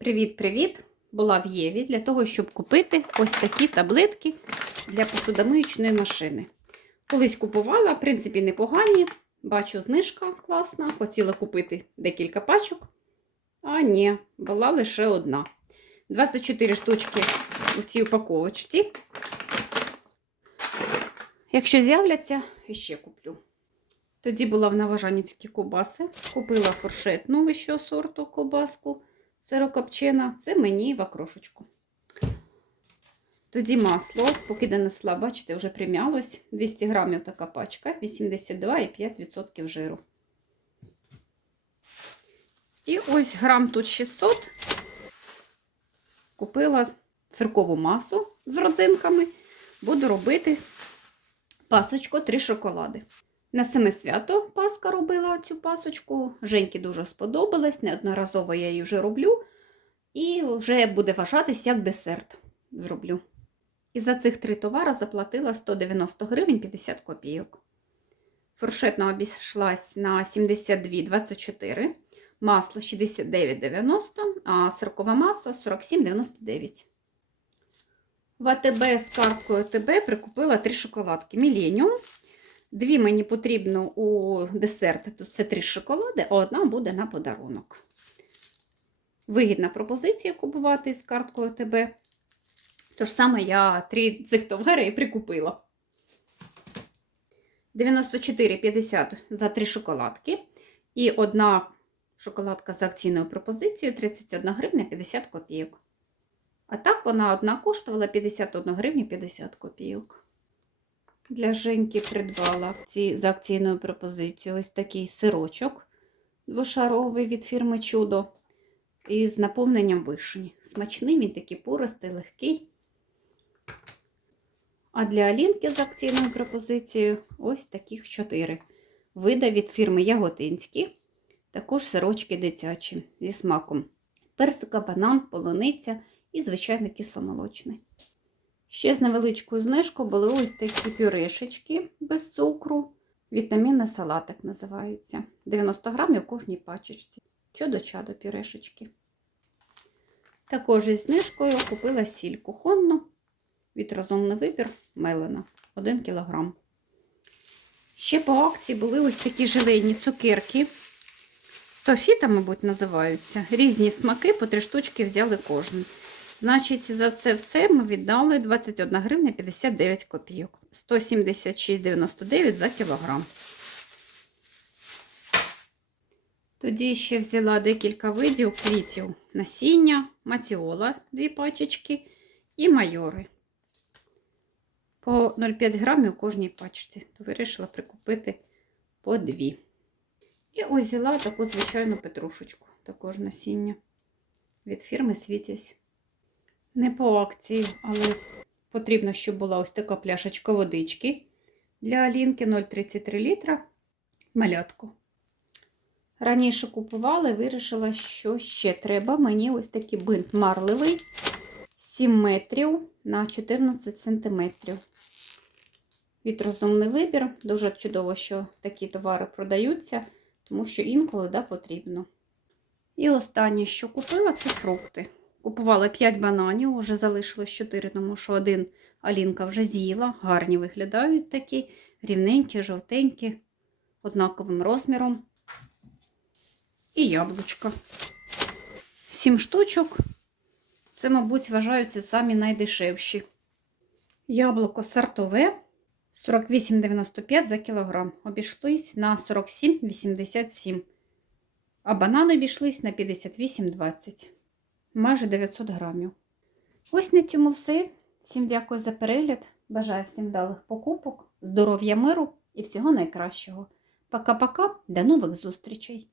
Привіт-привіт! Була в Єві для того, щоб купити ось такі таблетки для посудомиючної машини. Колись купувала, в принципі, непогані. Бачу, знижка класна. Хотіла купити декілька пачок. А ні, була лише одна. 24 штучки у цій упаковочці. Якщо з'являться, ще куплю. Тоді була в Новожанівській ковбаси. Купила фуршетну вищого сорту ковбаску сирокопчена. Це мені в окрошечку. Тоді масло, поки донесла, бачите, вже прим'ялось. 200 грамів така пачка, 82,5% жиру. І ось грам тут 600. Купила циркову масу з родзинками. Буду робити пасочку 3 шоколади. На саме свято Паска робила цю пасочку. Женьки дуже сподобалась, неодноразово я її вже роблю. І вже буде вважатись як десерт зроблю. І за цих три товари заплатила 190 гривень 50 копійок. Фуршетна обійшлась на 72,24, масло 69,90, а сиркова маса 47,99. В АТБ з карткою АТБ прикупила три шоколадки Міленіум. Дві мені потрібно у десерт, тут це три шоколади, а одна буде на подарунок. Вигідна пропозиція купувати з карткою ТБ. Тож саме я три цих товари і прикупила. 94,50 за три шоколадки. І одна шоколадка з акційною пропозицією 31 гривня 50 копійок. А так вона одна коштувала 51 гривня 50 копійок. Для Женьки придбала за акційною пропозицією ось такий сирочок двошаровий від фірми Чудо із наповненням вишні. Смачний, він такий пористий, легкий. А для Алінки з акційною пропозицією ось таких чотири. Вида від фірми Яготинські, також сирочки дитячі зі смаком. Персика, банан, полуниця і, звичайно, кисломолочний. Ще з невеличкою знижкою були ось такі пюрешечки без цукру. Вітамінний салатик називається. 90 грамів в кожній пачечці. Чудо-чадо пюрешечки. Також із знижкою купила сіль кухонну від розумний вибір мелена 1 кг. Ще по акції були ось такі желейні цукерки. Тофіта, мабуть, називаються. Різні смаки, по три штучки взяли кожен. Значить, за це все ми віддали 21 гривня 59 копійок. 176,99 за кілограм. Тоді ще взяла декілька видів квітів. Насіння, матіола, дві пачечки і майори. По 0,5 грамів кожній пачці. То вирішила прикупити по дві. І ось взяла таку звичайну петрушечку, також насіння від фірми Світязь. Не по акції, але потрібно, щоб була ось така пляшечка водички для Алінки 0,33 літра малятку. Раніше купувала і вирішила, що ще треба. Мені ось такий бинт марливий 7 метрів на 14 сантиметрів. Від розумний вибір. Дуже чудово, що такі товари продаються, тому що інколи да, потрібно. І останнє, що купила, це фрукти. Купувала 5 бананів, вже залишилось 4, тому що один Алінка вже з'їла. Гарні виглядають такі, рівненькі, жовтенькі, однаковим розміром. І яблучка. 7 штучок. Це, мабуть, вважаються самі найдешевші. Яблуко сортове 48,95 за кілограм. Обійшлись на 47,87. А банани обійшлись на 58,20 майже 900 грамів. Ось на цьому все. Всім дякую за перегляд. Бажаю всім вдалих покупок, здоров'я, миру і всього найкращого. Пока-пока, до нових зустрічей!